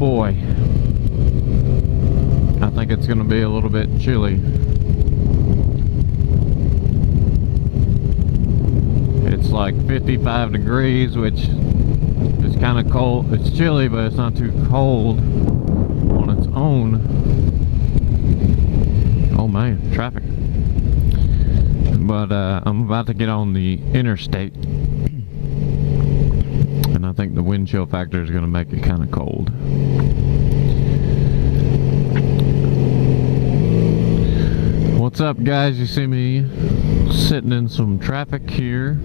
boy. I think it's gonna be a little bit chilly. It's like 55 degrees, which is kind of cold. It's chilly, but it's not too cold on its own. Oh man, traffic. But I'm about to get on the interstate, and I think the wind chill factor is going to make it kind of cold. What's up, guys? You see me sitting in some traffic here.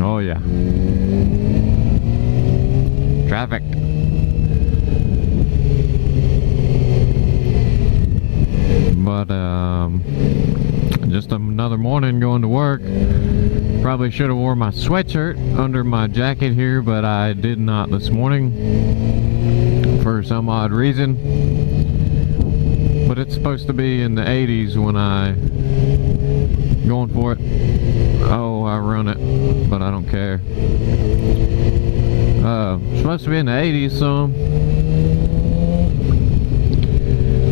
Oh yeah, traffic. But just another morning going to work. Probably should have worn my sweatshirt under my jacket here, but I did not this morning for some odd reason. But it's supposed to be in the 80s when I going for it. Oh, I run it, but I don't care. Supposed to be in the 80s, so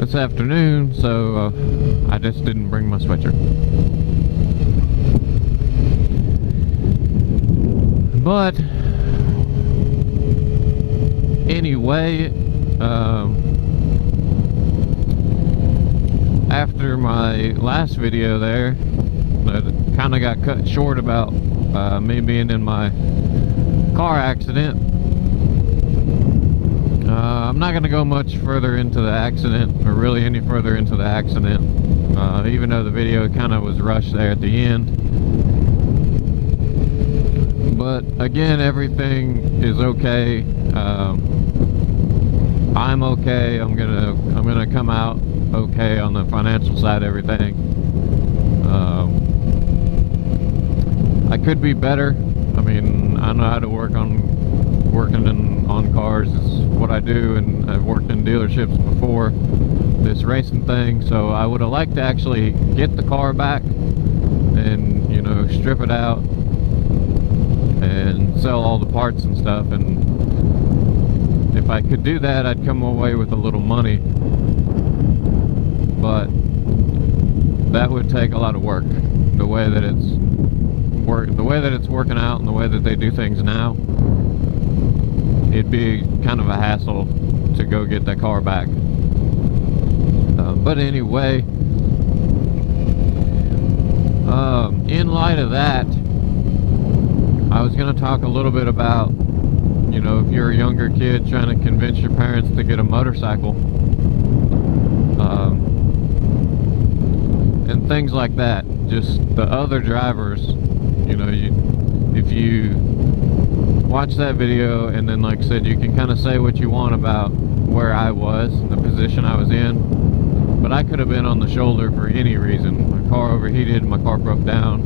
this afternoon, so I just didn't bring my sweatshirt. But anyway, after my last video there, that kind of got cut short about me being in my car accident. I'm not going to go much further into the accident, or really any further into the accident, even though the video kind of was rushed there at the end. But again, everything is okay. I'm okay. I'm gonna come out okay on the financial side of everything. I could be better. I mean, I know how to work on on cars is what I do, and I've worked in dealerships before this racing thing, so I would have liked to actually get the car back and, you know, strip it out and sell all the parts and stuff, and if I could do that, I'd come away with a little money, but that would take a lot of work. The way that it's working out and the way that they do things now, it'd be kind of a hassle to go get that car back. But anyway, in light of that, I was going to talk a little bit about, you know, if you're a younger kid trying to convince your parents to get a motorcycle, and things like that. Just the other drivers, you know, if you watch that video, and then, like I said, you can kind of say what you want about where I was, the position I was in, but I could have been on the shoulder for any reason. My car overheated, my car broke down.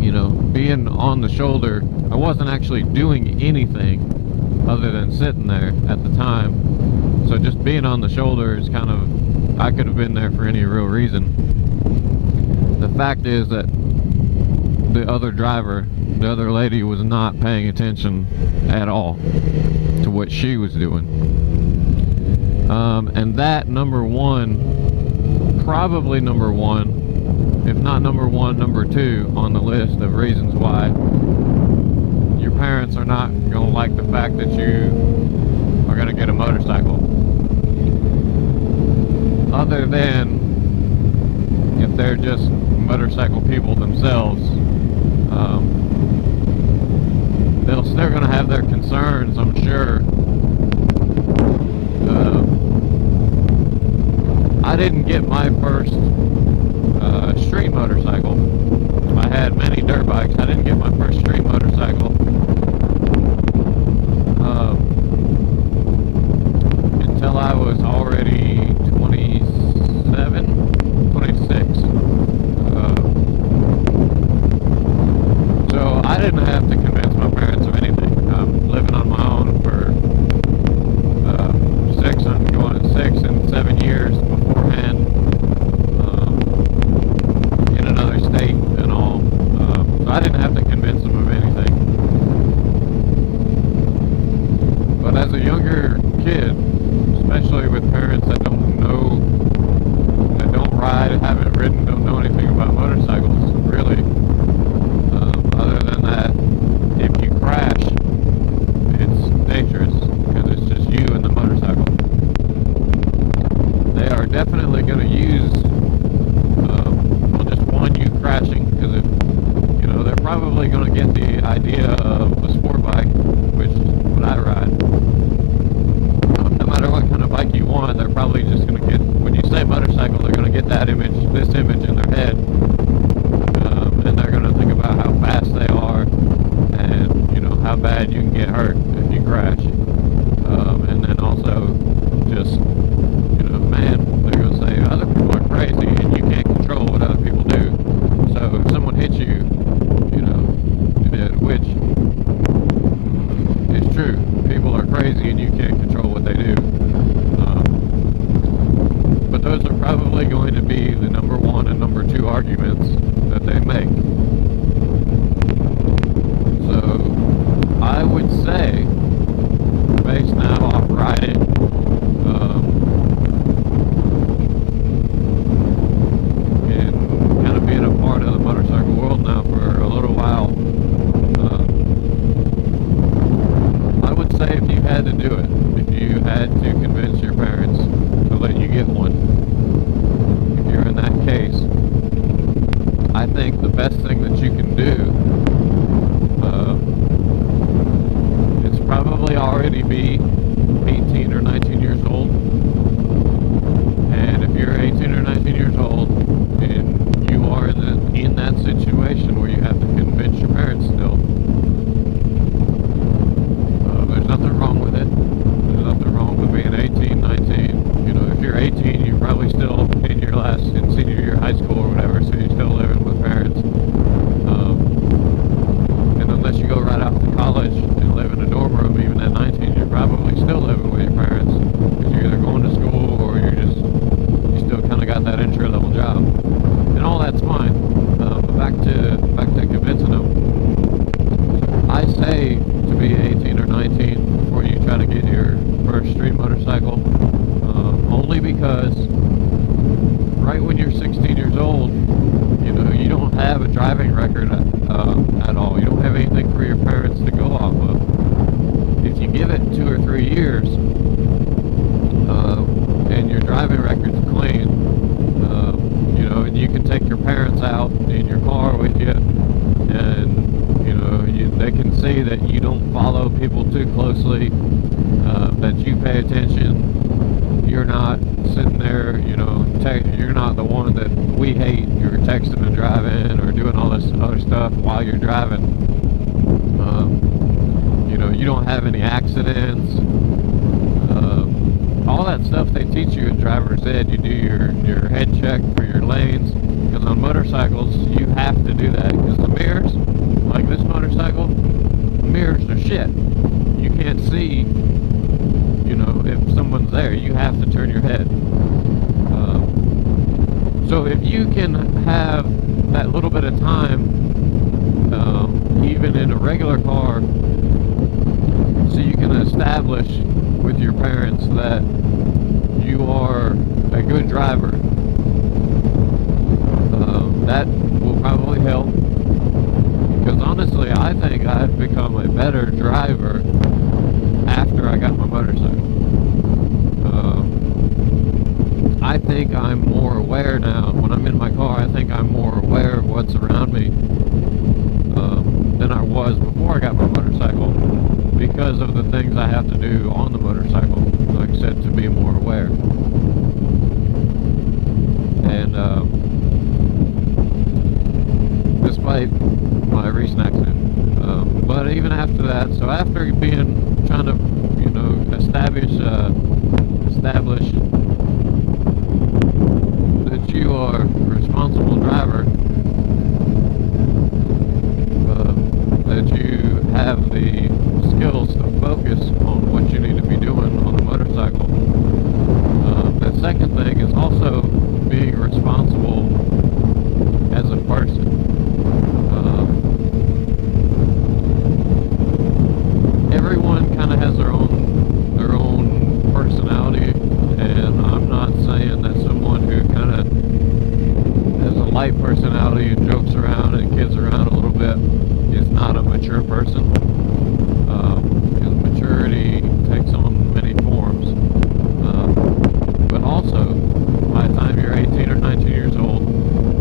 You know, being on the shoulder, I wasn't actually doing anything other than sitting there at the time. So just being on the shoulder is kind of, I could have been there for any real reason. The fact is that the other driver, the other lady, was not paying attention at all to what she was doing. And that, number one, probably number one, if not number one, number two on the list of reasons why your parents are not going to like the fact that you are going to get a motorcycle. Other than if they're just motorcycle people themselves, they're going to have their concerns, I'm sure. I didn't get my first street motorcycle. I had many dirt bikes. I didn't get my first street motorcycle until I was already 27, 26. So I didn't have to convince my parents of anything. I'm living on my own for 6 and 7 years beforehand, in another state and all. So I didn't have to convince them of anything. get hurt if you crash. And then also just, man, they're going to say other people are crazy and you can't control what other people do. So if someone hits you, which is true, people are crazy and you can't control what they do. But those are probably going to be the number one and number two arguments that they make. So I would say, based now off riding, and kind of being a part of the motorcycle world now for a little while, I would say if you had to do it, if you had to convince your parents to let you get one, if you're in that case, I think the best thing that you can do, it's probably already be 18 or 19 years old. And if you're 18 or 19 years old and you are in that situation where you have to convince your parents still, there's nothing wrong with it. There's nothing wrong with being 18, 19. If you're 18, you're probably still in senior year of high school or whatever, so you're still living with parents. And unless you go right off to college and live in a dorm room, even at 19, you're probably still living with your parents, because you're either going to school or you still kind of got that entry level job, and all that's fine. But back to convincing them. I say to be 18 or 19 before you try to get your first street motorcycle, only because right when you're 16 years old, you don't have a driving record at all. You don't have anything for your parents to go off of. If you give it 2 or 3 years, and your driving record's clean, and you can take your parents out in your car with you, and they can see that you don't follow people too closely, that you pay attention. You're not sitting there, you're not the one that we hate. You're texting and driving or doing all this other stuff while you're driving. You don't have any accidents. All that stuff they teach you in driver's ed. You do your head check for your lanes, because on motorcycles you have to do that, because the mirrors, like this motorcycle, the mirrors are shit. You can't see, if someone's there. You have to turn your head. So if you can have that little bit of time, even in a regular car, so you can establish with your parents that you are a good driver, that will probably help. Because honestly, I think I've become a better driver after I got my motorcycle. I think I'm more aware now. When I'm in my car, I think I'm more aware of what's around me than I was before I got my motorcycle, because of the things I have to do on the motorcycle, like I said, to be more aware. And despite my recent accident, but even after that, so after trying to establish that you are a responsible driver, that you have the skills to focus on what you need to be doing on the motorcycle. The second thing is also being responsible as a person. Everyone kind of has their own personality, and I'm not saying that someone who kind of has a light personality and jokes around and kids around a little bit is not a mature person, because maturity takes on many forms. But also, by the time you're 18 or 19 years old,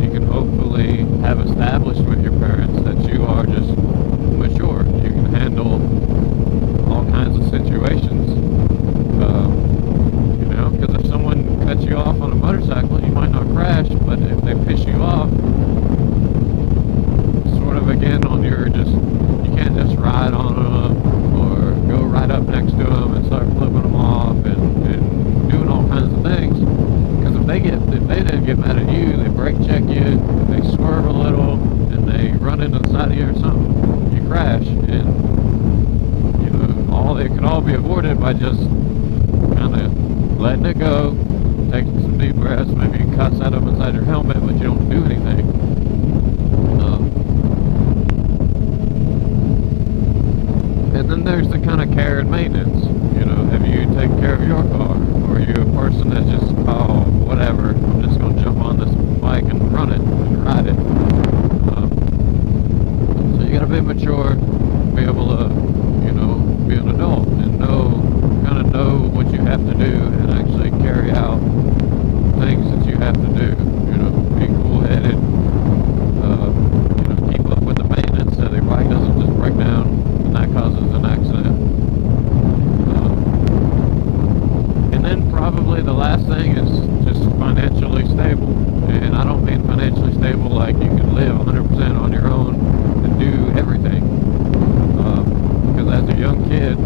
you can hopefully have established with your parents that you are just mature. You can handle all kinds of situations all be avoided by just kind of letting it go, taking some deep breaths. Maybe you cuss at them inside your helmet, but you don't do anything. And then there's the kind of care and maintenance. You know, have you taken care of your car? Or are you a person that's just, oh, whatever, I'm just going to jump on this bike and run it and ride it. So you got to be mature, be able to, you know, be an adult and kind of know what you have to do and actually carry out things that you have to do. You know, be cool-headed, you know, keep up with the maintenance so the bike doesn't just break down and that causes an accident. And then probably the last thing is just financially stable. And I don't mean financially stable like you can live 100% on your own and do everything. Because as a young kid,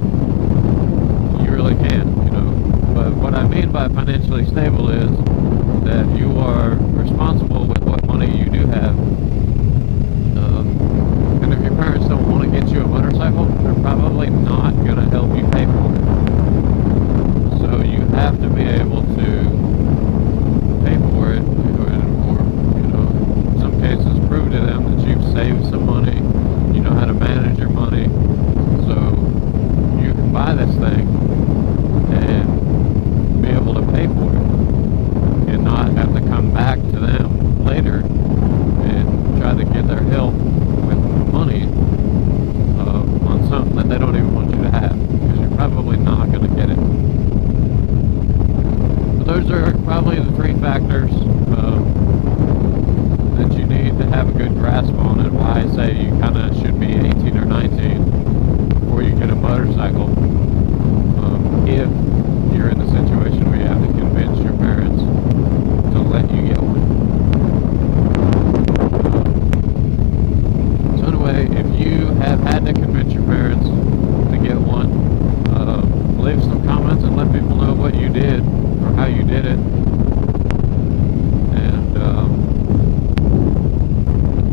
you really can't, you know. But what I mean by financially stable is that you are responsible with what money you do have. And if your parents don't want to get you a motorcycle, they're probably not going to help you pay for it. So you have to be able to pay for it, or, you know, in some cases prove to them that you've saved some money, you know how to manage your money, so you can buy this thing and be able to pay for it and not have to come back to them later and try to get their help with money on something that they don't even want you to have, because you're probably not going to get it. But those are probably the three factors that you need to have a good grasp on, and why I say you kind of should be 18 or 19 before you get a motorcycle, if you're in the situation where you have to convince your parents to let you get one. So anyway, if you have had to convince your parents to get one, leave some comments and let people know what you did or how you did it. And,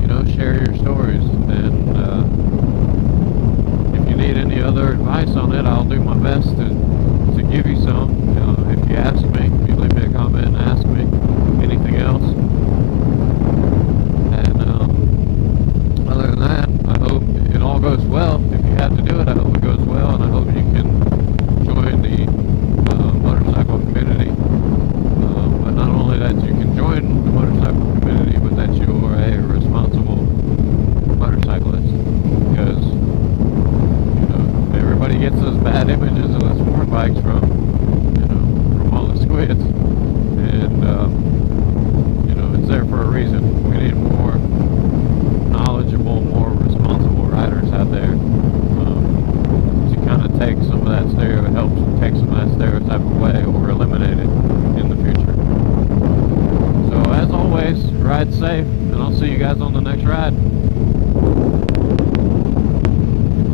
you know, share your stories. And if you need any other advice on it, I'll do my best to give you some. If you ask me, if you leave me a comment and ask me anything else. And other than that, I hope it all goes well. If you have to do it, I hope it goes well, and I hope you can join the motorcycle community. But not only that you can join the motorcycle community, but that you are a responsible motorcyclist. Because, you know, everybody gets those bad images of the sport bikes from, you know, from all the squids. And, you know, it's there for a reason. We need more knowledgeable, more responsible riders out there to kind of take some of that help take some of that stereotype away or eliminate it in the future. So as always, ride safe, and I'll see you guys on the next ride.